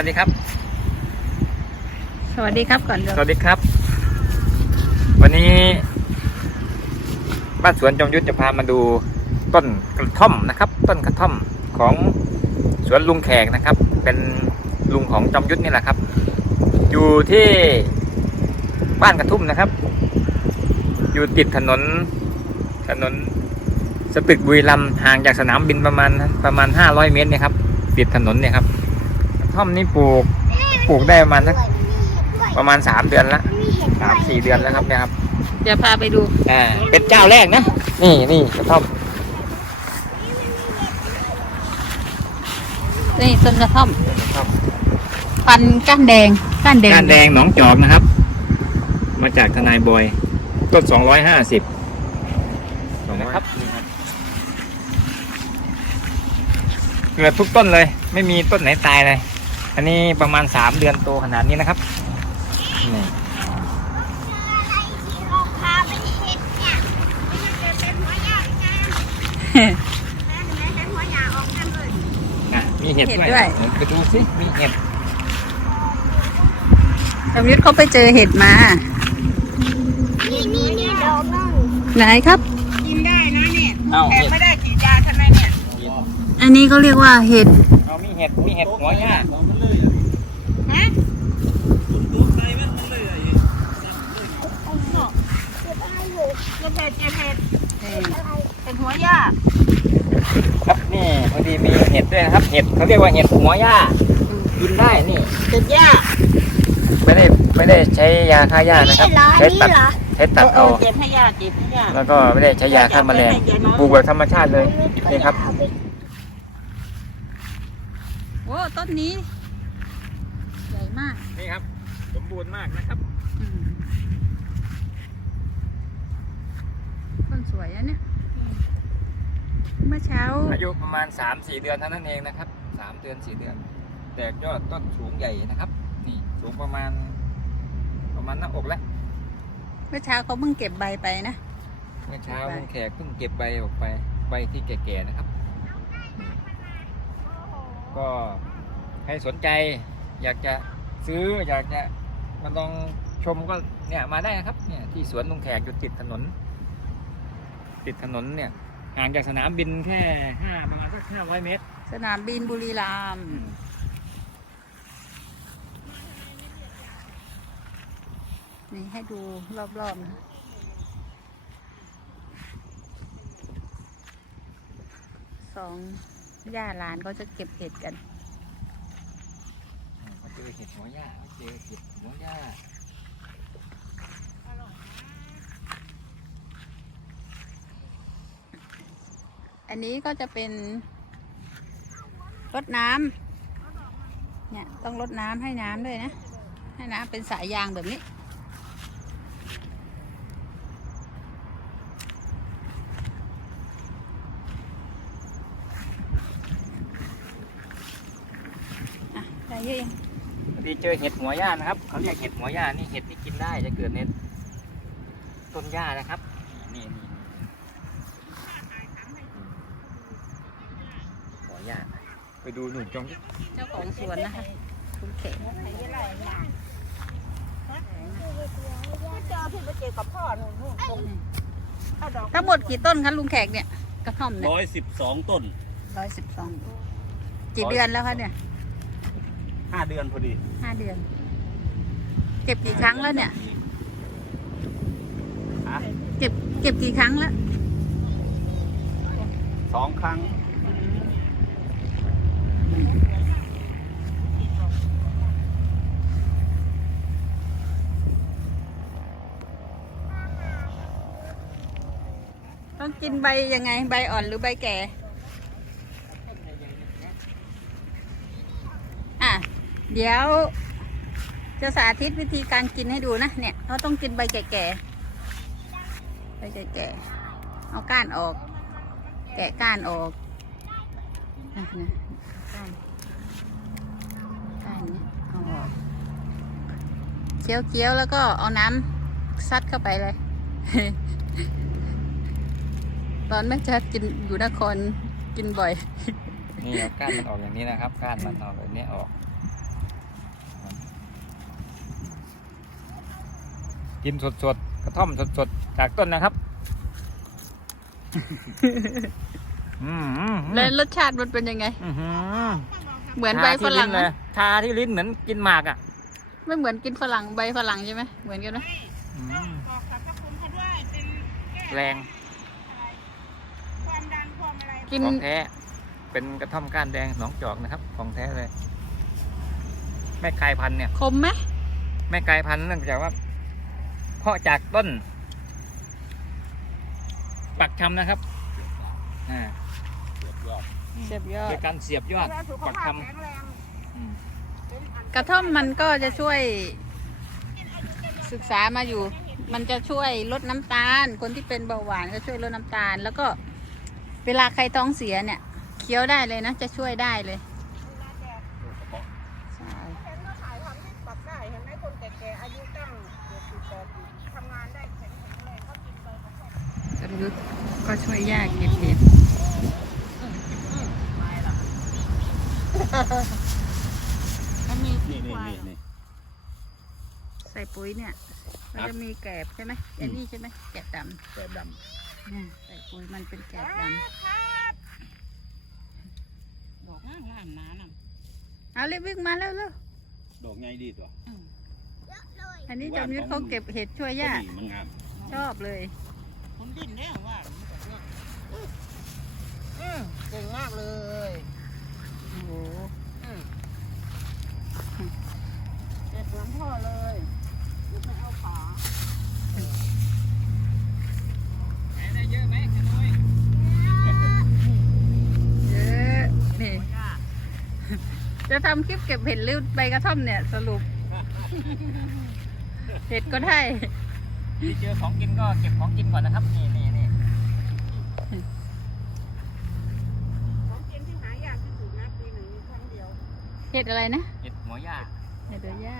วัสดีครับ สวัสดีครับก่อนเดี๋ยวสวัสดีครับ วันนี้ บ้านสวนจอมยุทธจะพามาดูต้นกระท่อมนะครับ ต้นกระท่อมของสวนลุงแขกนะครับ เป็นลุงของจอมยุทธนี่แหละครับ อยู่ที่บ้านกระทุ่มนะครับ อยู่ติดถนนถนนสตึกบุรีรัมย์ห่างจากสนามบินประมาณประมาณ 500 เมตรเนี่ยครับ ติดถนนเนี่ยครับกระ ท่อมนี่ปลูกปลูกได้ประมาณสักประมาณ3เดือนละสามสี่เดือนแล้วครับเนี่ยครับเดี๋ยวพาไปดูอ่าเป็นเจ้าแรกนะ นี่นี่กระท่อมนี่ต้นกระท่อมกระท่อมพันก้านแดงก้านแดงก้านแดงหนองจอกนะครับ มาจากทนายบอยต้นสองร้อยห้าสิบนะครับนี่ครับเกือบทุกต้นเลย ไม่มีต้นไหนตายเลย อันนี้ประมาณสามเดือนโตขนาดนี้นะครับนี่พาไปเห็ดเนี่ยไม่ใช่เป็นหัวยาแกเป็นหัวยาออกกันเลยอะมีเห็ดด้วยเดี๋ยวไปดูสิมีเห็ดจำยุทธเขาไปเจอเห็ดมา นี่นี่นี่ดอกนึงไหนครับ กินได้นะเนี่ยเอาแต่เห็ด ไม่ได้ฉีดยาใช่ไหมเนี่ย อันนี้เขาเรียกว่าเห็ด เอามีเห็ด มีเห็ดหัวหญ้าฮะเจ็บเห็ดเจ็บเห็ดเป็นหัวยาครับนี่พอดีมีเห็ดด้วยนะครับ เห็ดเขาเรียกว่าเห็ดหัวหญ้ากินได้นี่เจ็บยาไม่ได้ไม่ได้ใช้ยาฆ่าหญ้านะครับ ใช้ตัดใช้ตัดเอาเจ็บให้ยาเจ็บให้ยาแล้วก็ไม่ได้ใช้ยาฆ่าแมลงปลูกแบบธรรมชาติเลยนี่ครับ โอ้ ต้นนี้ ใหญ่มากนี่ครับ สมบูรณ์มากนะครับอืมต้นสวยนะเนี่ย เมื่อเช้า อายุประมาณ 3-4 เดือนเท่านั้นเองนะครับ3เดือน4เดือน แตกยอดต้นสูงใหญ่นะครับ นี่สูงประมาณ ประมาณหน้าอกแล้วเมื่อเช้าเขาเพิ่งเก็บใบไปนะ เมื่อเช้าใบลุงแขกเพิ่งเก็บใบออกไปใบที่แก่ๆนะครับนี่ก็ใค รสนใจ อยากจะซื้ออยากจะมาลองชมก็เนี่ยมาได้นะครับเนี่ยที่สวนลุงแขกอยู่ติดถนน ติดถนนเนี่ยห่างจากสนามบินแค่ห้าประมาณสักห้าร้อยเมตร สนามบินบุรีรัมย์นี่ให้ดูรอบๆนะสองย่าหลานเขาจะเก็บเห็ดกันมาเจอเหัวหญ้าเจอเห็ดหัวหญ้าอันนี้ก็จะเป็นรดน้ำเนี่ยต้องรดน้ำให้น้ำด้วยนะ ให้น้ำเป็นสายยางแบบนี้อะได้เยอะยัง พอดีเจอเห็ดหัวหญ้านะครับเขาเรียกเห็ดหัวหญ้านี่เห็ดที่กินได้จะเกิดในต้นหญ้านะครับ นี่นี่หัวหญ้าไปดูหนุ่มจงดิเจ้าของสวนนะคะคุณเขเจอพี่ไปเจอกับพ่อหนูนู่นตรงเอาดอกทั้งหมดกี่ต้นคะลุงแขกเนี่ยกระท่อมเนี่ยร้อยสิบสองต้นร้อยสิบสองกี่เดือนแล้วคะเนี่ย ห้าเดือนพอดีห้าเดือน เก็บกี่ครั้งแล้วเนี่ย ฮะเก็บเก็บกี่ครั้งแล้วสองครั้ง ต้องกินใบยังไง ใบอ่อนหรือใบแก่ อะ เดี๋ยวจะสาธิตวิธีการกินให้ดูนะ เนี่ยเขาต้องกินใบแก่ๆใบแก่ๆเอาก้านออก แกะก้านออกนะนะก้านก้านนี้เอาออกเคี้ยวเคี้ยวๆแล้วก็เอาน้ำซัดเข้าไปเลย ตอนแม่ชัดกินอยู่นครกินบ่อย นี่เอาก้านมันออกอย่างนี้นะครับ ก้านมันออกแบบนี้ออก กินสดๆกระท่อมสดๆจากต้นนะครับอืมอืมแล้วรสชาติมันเป็นยังไงอื้อหือเหมือนใบฝรั่งชาที่ลิ้นไหมเลยชาที่ลิ้นเหมือนกินหมากอะ ไม่เหมือนกินฝรั่งใบฝรั่งใช่ไหมเหมือนกันไหมอืมบอกสรรพคุณเขาด้วยเป็นแก้แรงอะไรความดันความอะไรกินของแท้ เป็นกระท่อมก้านแดงหนองจอกนะครับ ของแท้เลย แม่กายพันธุ์เนี่ย คมไหมแม่กายพันธุ์เนื่องจากว่า เพาะจากต้น ปักชำนะครับอ่าเสียบยอโดดยการเสียบยอดแล้วสุขปักภาชพแข็งแรงำอืมเป็นอันกระท่อมมันก็จะช่วยศึกษามาอยู่ มันจะช่วยลดน้ำตาล คนที่เป็นเบาหวานก็ช่วยลดน้ำตาล แล้วก็เวลาใครท้องเสียเนี่ยเคี้ยวได้เลยนะจะช่วยได้เลยใช่ เห็นว่าถ่ายทำที่ปักได้เห็นไหมคนแก่ๆอายุตั้งเจ็ดสิบแปดสิบทำงานได้แข็งแรงเขากินไปเขาชอบ จำยุทธ ก็ช่วยยากเก็บเห็ดมันมีนี่นี่นี่นี่ใส่ปุ๋ยเนี่ย มันจะมีแกบใช่ไหมอันนี้ใช่ไหมแกบดำแต่ดเนี่ยใส่ปุ๋ยมันเป็นแกบดดอกงามงามๆนะน่ะำเอาเรียบวิ่งมาแล้วเร็วำดอกใหญ่ดีตัวอันนี้จำยุทธเขาเก็บเห็ดช่วยย่าดีมันงามชอบเลยคุณดินเนี่ยว่า อืมเก่งมากเลยโอ้โหอืมเจ็บหมือนพ่อเลยลูกไม่เอาขาได้เยอะไหมน้อยเยอะนี่จะทำคลิปเก็บเห็ดหรือใบกระท่อมเนี่ยสรุป เห็ดก็ได้ ที่เจอของกินก็เก็บของกินก่อนนะครับนี่นี่นี่ ของกินที่หายากที่สุดนะปีหนึ่งมีครั้งเดียว เห็ดอะไรนะเห็ดหัวย่าเห็ดเดอย่า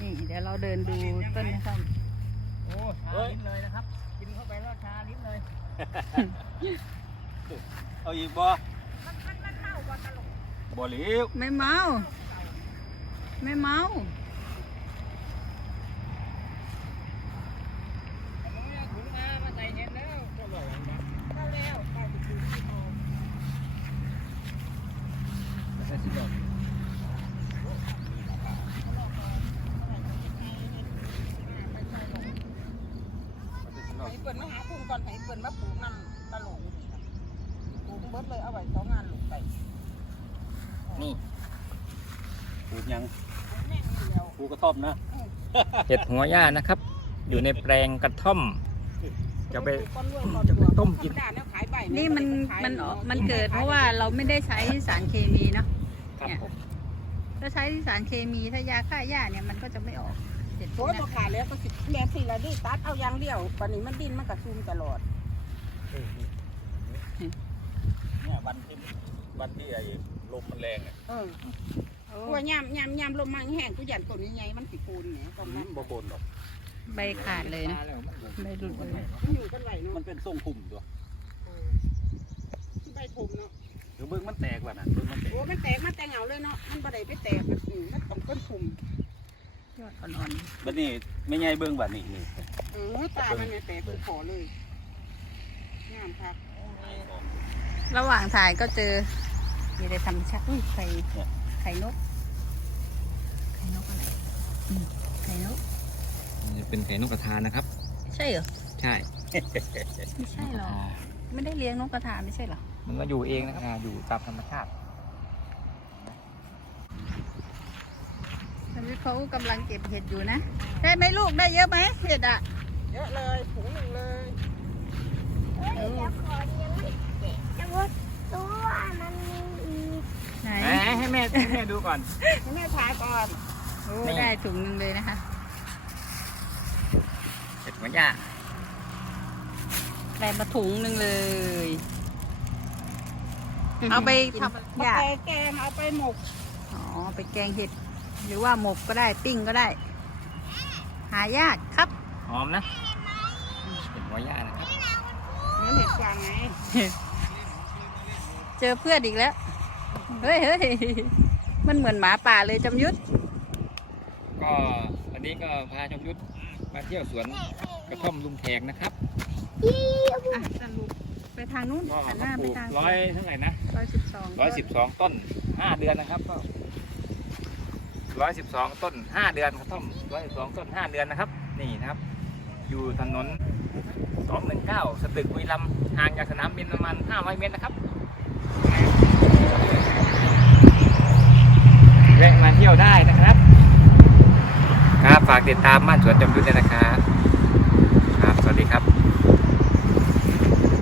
นี่เดี๋ยวเราเดินดูต้นกระท่อมโอ้ชาลิ้นเลยนะครับ กินเข้าไปแล้วชาลิ้นเลย เอาอีกบ่มันมันมันเน่ากว่าตลกบ่หลิวไม่เมา ไม่เมา ถุงมามาใส่เห็ดแล้วก็บอกว่า ก็แล้วไปถึงที่โต ใส่สิดอก ให้เปิด มาหาพุ่งก่อนให้เปิดมาปลูกน้ำตะโหลงนี่นะปลูกเบิดเลยเอาไว้สองงานลูกไปนี่ปลูกยังแม่งนี่แล้วปลูกกระท่อมนะเห็ดหัวย่านะครับ อยู่ในแปลงกระท่อม จะไปก้อนรวยก้อนจะไปต้มกิน ธรรดาแล้วขายใบนี่มันมันออกมันเกิดเพราะว่าเราไม่ได้ใช้สารเคมีเนาะ ครับผมถ้าใช้สารเคมีถ้ายาฆ่าหญ้าเนี่ยมันก็จะไม่ออก เห็ดพวโอ้กยเนี้พอยขายแล้วก็สิแบบสิละดิตัดเอาอย่างเดียวปานนี้มันดินมันกระซุ่มตลอดเนี่ยวันที่วันที่ไอ้ลมมันแรงอะเออว่ายามยามยามลมมันแห้งกูยันต้นนี้ไงมันสิปูนเนี่ยตรงนั้นบ่โคนดอกใบขาดเลยนะใบหลุดเลยมันอยู่กันไหวเนาะมันเป็นทรงพุ่มตัวใบทุ่มเนาะเดี๋ยวเบิ่งมันแตกว่ะน่ะเบิ่งมันแตกโอ้มันแตกมันแตกเหงาเลยเนาะมันบ่ได้ไปแตกมันอืมมันต้องก้นทุ่ม ยอดอ่อนบัดนี้ไม่ใหญ่เบิ่งบัดนี้นี่เออตามันเนี่ยแตกคือขอเลยงามครับๆระหว่างถ่ายก็เจอ มีอะไรธรรมชาติอุ้ยไข่ไข่นก ไข่นกอะไรอืมไข่นก นี่เป็นไข่นกกระทานะครับ ใช่เหรอ ใช่ไม่ใช่หรอกไม่ได้เลี้ยงนกกระทาไม่ใช่เหรอ มันก็อยู่เองนะครับอ่าอยู่ตามธรรมชาติ ตอนนี้เขากำลังเก็บเห็ดอยู่นะ ได้ไหมลูกได้เยอะไหมเห็ดอะ เยอะเลยถุงหนึ่งเลยเออไหนไหนให้แม่ให้แม่ดูก่อนให้แม่ทายก่อนโอ้นี่ได้ถุงหนึงเลยนะคะ เห็ดหัวย่าได้มาถุงหนึ่งเลย เอาไปทำเอายาไปแกงเอาไปหมก อ๋อ ไปแกงเห็ด หรือว่าหมกก็ได้ปิ้งก็ได้ หายากครับหอมนะเห็ดหัวย่านะครับนี่เห็ดฟางไงเจอเพื่อนอีกแล้วเฮ้ยเฮ้ยมันเหมือนหมาป่าเลยจำยุทธก็วันนี้ก็พาชมยุทธมาเที่ยวสวนกระท่อมลุงแขกนะครับอะสรุปไปทางนู้นก็หันหมาน้าปไปลูกทางร้อยเท่าไหร่นะร้อยสิบสองร้อยสิบสองต้นห้าเดือนนะครับก็ ร้อยสิบสองต้นห้าเดือนครับท่อมร้อยสิบสองต้นห้าเดือนนะครับ นี่นะครับ อยู่ถนนสองหนึ่งเก้าสตึกบุรีรัมห่างจากสนามบินประมาณห้าร้อยเมตรนะครับแวะมาเที่ยวได้นะครับ ครับฝากติดตามบ้านสวนจอมยุทธด้วยนะครับ ครับ สวัสดีครับ